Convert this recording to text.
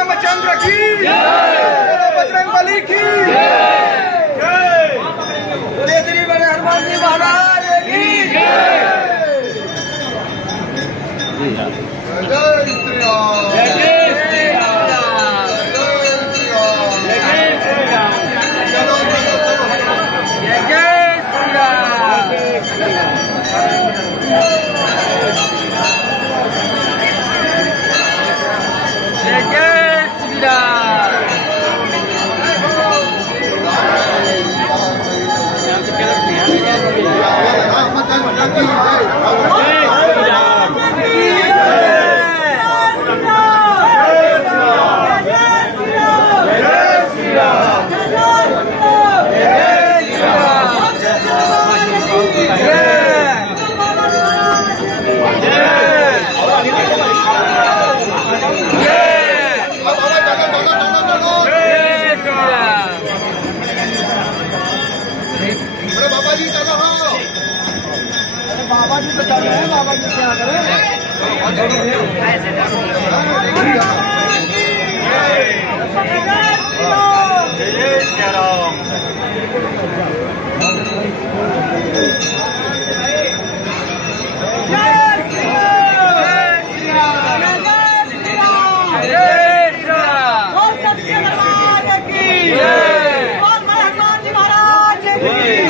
रामचंद्र की बजरंगबली की श्री बड़े हनुमान जी महाराज की जय श्री राम जय श्री राम जय श्री राम चलो जय श्री राम जय श्री राम बाबाजी तो चल रहे हैं बाबाजी क्या करें जय श्री राम बोल सच्चे दरबार की जय बोल हनुमान जी महाराज की